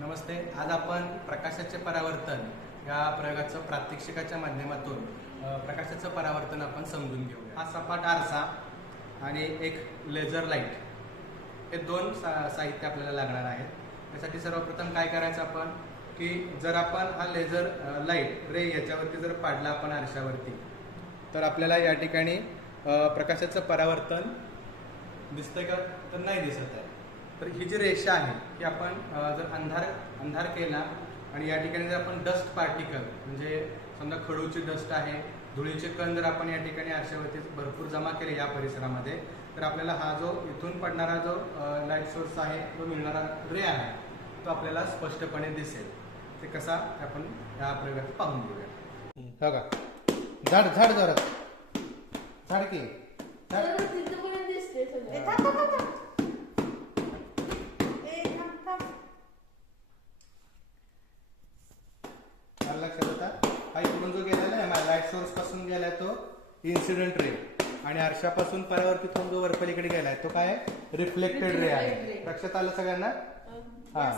नमस्ते. आज आपण प्रकाशाचे परावर्तन या प्रयोगाचं प्रात्यक्षिकाच्या माध्यमातून प्रकाशाचं परावर्तन आपण समजून घेऊया. हा सपाट आरसा आणि एक लेझर लाईट हे दोन साहित्य आपल्याला लागणार आहेत. त्यासाठी सर्वप्रथम काय करायचं आपण की जर आपण हा लेझर लाईट रे याच्यावरती जर पाडला आपण आरशावरती तर आपल्याला या ठिकाणी प्रकाशाचं परावर्तन दिसतंय का तर नाही दिसत आहे. तर ही जी रेषा आहे की आपण जर अंधार केला आणि या ठिकाणी जर आपण डस्ट पार्टिकल म्हणजे समजा खडूची डस्ट आहे, धुळीचे कण जर आपण या ठिकाणी आरशावरती भरपूर जमा केले या परिसरामध्ये तर आपल्याला हा जो इथून पडणारा जो लाईट सोर्स आहे तो मिळणारा रे आहे तो आपल्याला स्पष्टपणे दिसेल. ते कसा आपण या प्रयोगात पाहून घेऊया. बघा झाड झाड जोरात झाड की लक्षात होता. हा इकडून जो गेलेला आहे लाईट सोर्स पासून गेलाय तो इन्सिडेंट रे आणि आरशापासून परावर्तित होऊन जो वरपलीकडे गेलाय तो काय रिफ्लेक्टेड रे आहे. लक्षात आलं सगळ्यांना? हा.